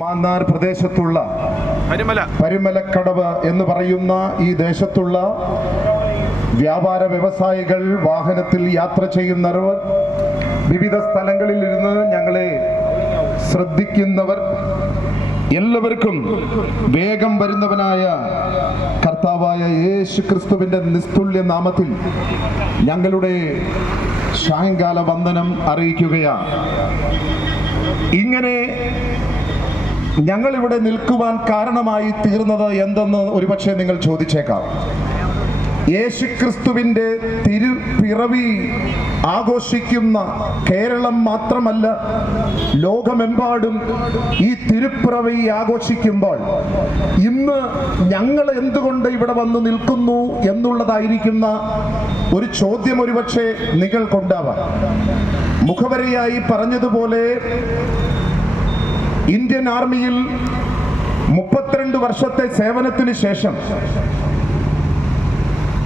മാന്നാർ പ്രദേശത്തുള്ള പരുമലക്കടവ് എന്ന് പറയുന്ന ഈ ദേശത്തുള്ള വ്യാപാര വ്യവസായികൾ, വാഹനത്തിൽ യാത്ര ചെയ്യുന്നവർ, വിവിധ സ്ഥലങ്ങളിൽ ഇരുന്ന് ഞങ്ങളെ ശ്രദ്ധിക്കുന്നവർ എല്ലാവർക്കും വേഗം വരുന്നവനായ കർത്താവായ യേശു ക്രിസ്തുവിന്റെ നിസ്തുല്യ നാമത്തിൽ ഞങ്ങളുടെ സായങ്കാല വന്ദനം അറിയിക്കുകയാണ്. ഇങ്ങനെ ഞങ്ങളിവിടെ നിൽക്കുവാൻ കാരണമായി തീർന്നത് എന്തെന്ന് ഒരുപക്ഷെ നിങ്ങൾ ചോദിച്ചേക്കാം. യേശുക്രിസ്തുവിൻ്റെ തിരുപ്പിറവി ആഘോഷിക്കുന്ന കേരളം മാത്രമല്ല, ലോകമെമ്പാടും ഈ തിരുപ്പിറവി ആഘോഷിക്കുമ്പോൾ ഇന്ന് ഞങ്ങൾ എന്തുകൊണ്ട് ഇവിടെ വന്ന് നിൽക്കുന്നു എന്നുള്ളതായിരിക്കുന്ന ഒരു ചോദ്യം ഒരുപക്ഷെ നിങ്ങൾക്കുണ്ടാവാം. മുഖവരയായി പറഞ്ഞതുപോലെ ഇന്ത്യൻ ആർമിയിൽ 32 വർഷത്തെ സേവനത്തിന് ശേഷം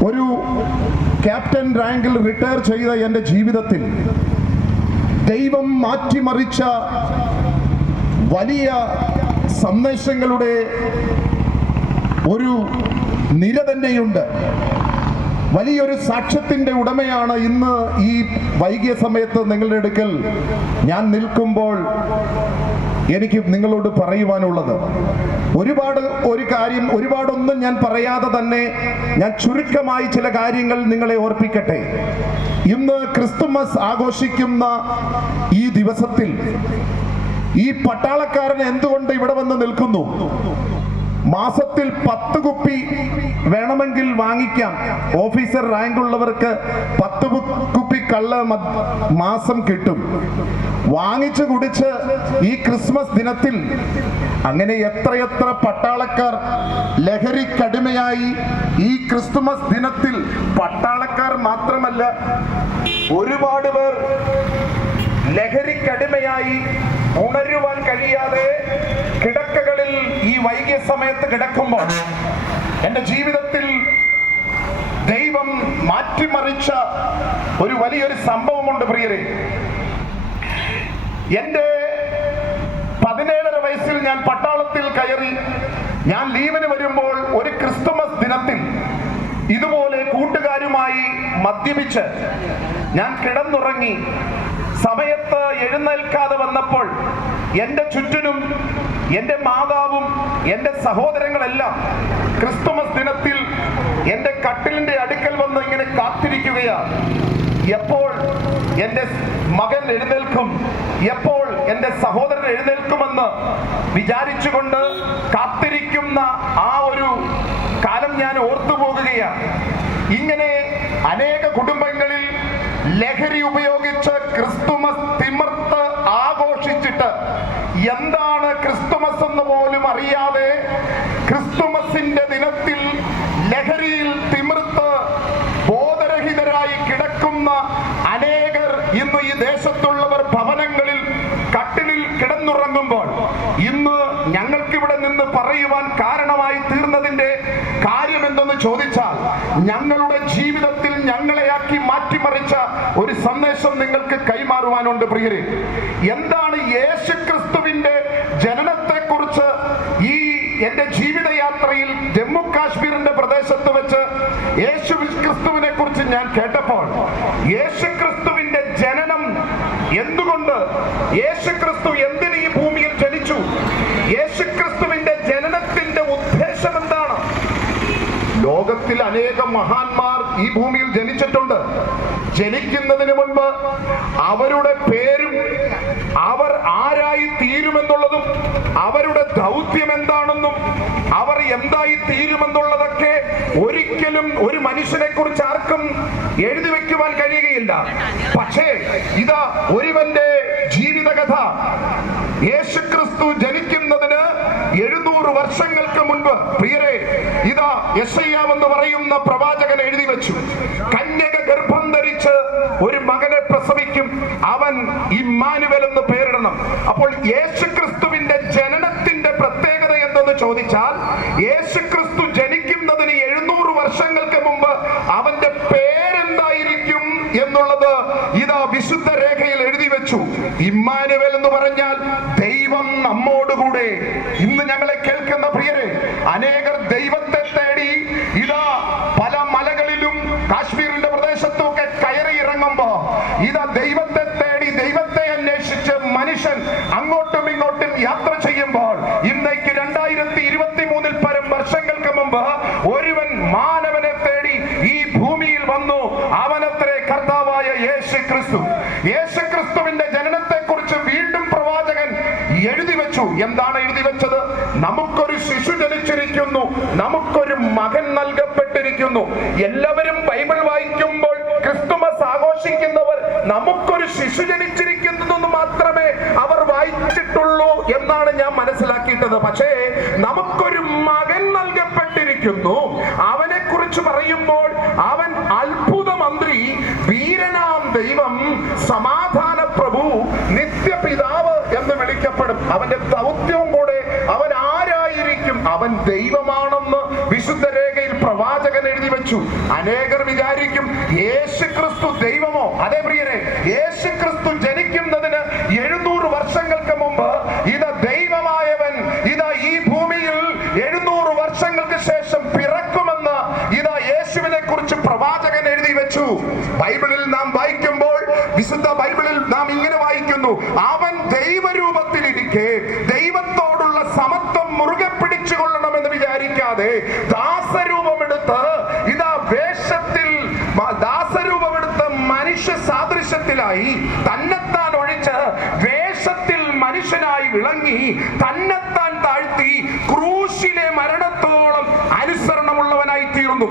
ഒരു ക്യാപ്റ്റൻ റാങ്കിൽ റിട്ടയർ ചെയ്ത എൻ്റെ ജീവിതത്തിൽ ദൈവം മാറ്റിമറിച്ച വലിയ സന്ദേശങ്ങളുടെ ഒരു നിര തന്നെയുണ്ട്. വലിയൊരു സാക്ഷ്യത്തിൻ്റെ ഉടമയാണ് ഇന്ന് ഈ വൈകിയ സമയത്ത് നിങ്ങളുടെ അടുക്കൽ ഞാൻ നിൽക്കുമ്പോൾ എനിക്ക് നിങ്ങളോട് പറയുവാനുള്ളത്. ഒരുപാടൊന്നും ഞാൻ പറയാതെ തന്നെ ഞാൻ ചുരുക്കമായി ചില കാര്യങ്ങൾ നിങ്ങളെ ഓർപ്പിക്കട്ടെ. ഇന്ന് ക്രിസ്തുമസ് ആഘോഷിക്കുന്ന ഈ ദിവസത്തിൽ ഈ പട്ടാളക്കാരൻ എന്തുകൊണ്ട് ഇവിടെ വന്ന് നിൽക്കുന്നു? മാസത്തിൽ 10 കുപ്പി വേണമെങ്കിൽ വാങ്ങിക്കാം. ഓഫീസർ റാങ്ക് ഉള്ളവർക്ക് 10 കുപ്പി കള്ള മാസം കിട്ടും. വാങ്ങിച്ചു കുടിച്ച് ഈ ക്രിസ്മസ് ദിനത്തിൽ അങ്ങനെ എത്രയെത്ര പട്ടാളക്കാർ ലഹരിക്കടിമയായി ഈ ക്രിസ്തുമസ് ദിനത്തിൽ. പട്ടാളക്കാർ മാത്രമല്ല, ഒരുപാട് പേർ ലഹരിക്കടിമയായി ഉണരുവാൻ കഴിയാതെ കിടക്കകളിൽ ഈ വൈകിയ സമയത്ത് കിടക്കുമ്പോൾ എൻ്റെ ജീവിതത്തിൽ ദൈവം മാറ്റിമറിച്ച ഒരു വലിയൊരു സംഭവമുണ്ട് പ്രിയരെ. എൻ്റെ 17.5 വയസ്സിൽ ഞാൻ പട്ടാളത്തിൽ കയറി. ഞാൻ ലീവിന് വരുമ്പോൾ ഒരു ക്രിസ്തുമസ് ദിനത്തിൽ ഇതുപോലെ കൂട്ടുകാരുമായി മദ്യപിച്ച് ഞാൻ കിടന്നുറങ്ങി. സമയത്ത് എഴുന്നേൽക്കാതെ വന്നപ്പോൾ എൻ്റെ ചുറ്റിനും എൻ്റെ മാതാവും എൻ്റെ സഹോദരങ്ങളെല്ലാം ക്രിസ്തുമസ് ദിനത്തിൽ എൻ്റെ കട്ടിലിൻ്റെ അടുക്കൽ വന്ന് ഇങ്ങനെ കാത്തിരിക്കുകയാണ്. എപ്പോൾ എൻ്റെ മകൻ എഴുന്നേൽക്കും, എപ്പോൾ എൻ്റെ സഹോദരൻ എഴുന്നേൽക്കുമെന്ന് വിചാരിച്ചുകൊണ്ട് കാത്തിരിക്കുന്ന ആ ഒരു കാലം ഞാൻ ഓർത്തുപോകുകയാണ്. ഇങ്ങനെ അനേക കുടുംബങ്ങളിൽ ലഹരി ഉപയോഗിച്ച് ക്രിസ്തുമസ് തിമിർത്ത് ആഘോഷിച്ചിട്ട് എന്താണ് ക്രിസ്തുമസ് എന്ന് പോലും അറിയാതെ ക്രിസ്തുമസിന്റെ ദിനത്തിൽ ലഹരിയിൽ തിമിർത്ത് ബോധരഹിതരായി കിടക്കുന്ന അനേകർ ഇന്ന് ഈ ദേശത്തുള്ളവർ ഭവനങ്ങളിൽ കട്ടിലിൽ കിടന്നുറങ്ങുമ്പോൾ ഇന്ന് ഞങ്ങൾക്കിവിടെ നിന്ന് പറയുവാൻ കാരണമായി തീർന്നതിന്റെ കാര്യം എന്തെന്ന് ചോദിച്ചാൽ, ഞങ്ങളുടെ ജീവിതത്തിൽ ഞങ്ങളെയാക്കി മാറ്റിമറിച്ച ഒരു സന്ദേശം നിങ്ങൾക്ക് കൈമാറുവാനുണ്ട് പ്രിയരെ. എന്താണ് യേശുക്രിസ്തുവിന്റെ ജനനത്തെക്കുറിച്ച് ഈ എൻ്റെ ജീവിതയാത്രയിൽ ജമ്മു കാശ്മീരിന്റെ പ്രദേശത്ത് വെച്ച് യേശുക്രിസ്തുവിനെ കുറിച്ച് ഞാൻ കേട്ടപ്പോൾ, യേശുക്രിസ്തുവിന്റെ ജനനം എന്തുകൊണ്ട്, യേശുക്രിസ്തു എന്തിന് ഈ ഭൂമിയിൽ ജനിച്ചു, യേശുക്രിസ്തുവിന്റെ ജനനത്തിന്റെ ഉദ്ദേശം എന്താണ്? ലോകത്തിൽ അനേകം മഹാന്മാർ ഈ ഭൂമിയിൽ ജനിച്ചിട്ടുണ്ട്. ജനിക്കുന്നതിന് മുൻപ് അവരുടെ പേരും അവർ ആരായി തീരുമെന്നുള്ളതും അവരുടെ ദൗത്യം എന്താണെന്നും അവർ എന്തായി തീരുമെന്നുള്ളതൊക്കെ ഒരിക്കലും ഒരു മനുഷ്യനെ കുറിച്ച് ആർക്കും എഴുതി വെക്കുവാൻ കഴിയുകയില്ല. പക്ഷേ ഇതാ ഒരുവന്റെ ജീവിതകഥ. യേശുക്രിസ്തു ജനിക്കുന്നതിന് 700 വർഷങ്ങൾക്ക് മുൻപ് പ്രിയരെ, ഇതാ യെശയ്യാവ് എന്ന് പറയുന്ന പ്രവാചകൻ എഴുതി വെച്ചു, കന്യക ഗർഭം ധരിച്ച് ഒരു മകനെ പ്രസവിക്കും, അവൻ ഇമ്മാനുവേൽ എന്ന് പേരിടണം. അപ്പോൾ യേശുക്രിസ്തുവിന്റെ ജനനത്തിന്റെ പ്രത്യേകത എന്തെന്ന് ചോദിച്ചാൽ, യേശുക്രിസ്തു ജനിക്കുന്നതിന് 700 വർഷങ്ങൾക്ക് മുമ്പ് അവന്റെ പേരെന്തായിരിക്കും എന്നുള്ളത് ഇതാ വിശുദ്ധ രേഖയിൽ എഴുതി വെച്ചു. ഇമ്മാനുവേൽ എന്ന് പറഞ്ഞാൽ ദൈവം നമ്മോടുകൂടെ. മുമ്പ് ഒരുവൻ മാനവനെ തേടി ഈ ഭൂമിയിൽ വന്നു. അവനത്രേ കർത്താവായ യേശു ക്രിസ്തു. യേശു ക്രിസ്തുവിന്റെ ജനനത്തെ കുറിച്ച് വീണ്ടും പ്രവാചകൻ എഴുതി വെച്ചു. എന്താണ് എഴുതി വെച്ചത്? നമുക്കൊരു ശിശു ജനിച്ചിരിക്കുന്നു, നമുക്കൊരു മകൻ നൽകപ്പെട്ടിരിക്കുന്നു. എല്ലാവരും ബൈബിൾ വായിക്കുമ്പോൾ ക്രിസ്തുമസ് ആഘോഷിക്കുന്നവർ നമുക്കൊരു ശിശു ജനിച്ചിരിക്കുന്നതെന്ന് മാത്രമേ അവർ വായിച്ചിട്ടുള്ളൂ എന്നാണ് ഞാൻ മനസ്സിലാക്കിയിട്ടത്. പക്ഷേ നമുക്കൊരു മകൻ നൽകപ്പെട്ടിരിക്കുന്നു. അവനെ കുറിച്ച് പറയുമ്പോൾ അവൻ അത്ഭുത മന്ത്രി, വീരനാം ദൈവം, സമാധാന പ്രഭു, നിത്യപിതാവ് എന്ന് വിളിക്കപ്പെടും. അവന്റെ ദൗത്യവും കൂടെ അവൻ ആരായിരിക്കും? അവൻ ദൈവമാണെന്ന് വിശുദ്ധ രേഖയിൽ പ്രവാചകൻ എഴുതി വെച്ചു. അനേകർ വിചാരിക്കും യേശു ക്രിസ്തു ദൈവമോ? അതേ പ്രിയരെ, യേശു ക്രിസ്തു ജനിക്കുന്നതിന് 700 വർഷങ്ങൾക്ക് മുമ്പ് ഇത് ദൈവമായവൻ ഇതാ ഈ ഭൂമിയിൽ 700 വർഷങ്ങൾക്ക് ശേഷം പിറക്കുമെന്ന് ഇതാ യേശുവിനെ കുറിച്ച് പ്രവാചകൻ എഴുതി വെച്ചു. ബൈബിളിൽ നാം വായിക്കുമ്പോൾ, വിശുദ്ധ ബൈബിളിൽ നാം ഇങ്ങനെ വായിക്കുന്നു: അവൻ ദൈവരൂപത്തിലിരിക്കെ ദൈവത്തോടുള്ള സമത്വം മുറുകെ പിടിച്ചുകൊള്ളണമെന്ന് വിചാരിക്കാതെ ദാസരൂപമെടുത്ത് ഇതാ ദാസരൂപമെടുത്ത് മനുഷ്യ സാദൃശ്യത്തിലായി തന്നെത്താൻ ഒഴിച്ച് വേഷത്തിൽ മനുഷ്യനായി വിളങ്ങി തന്നെത്താൻ താഴ്ത്തി ക്രൂശിലെ മരണത്തോളം അനുസരണമുള്ളവനായി തീർന്നു.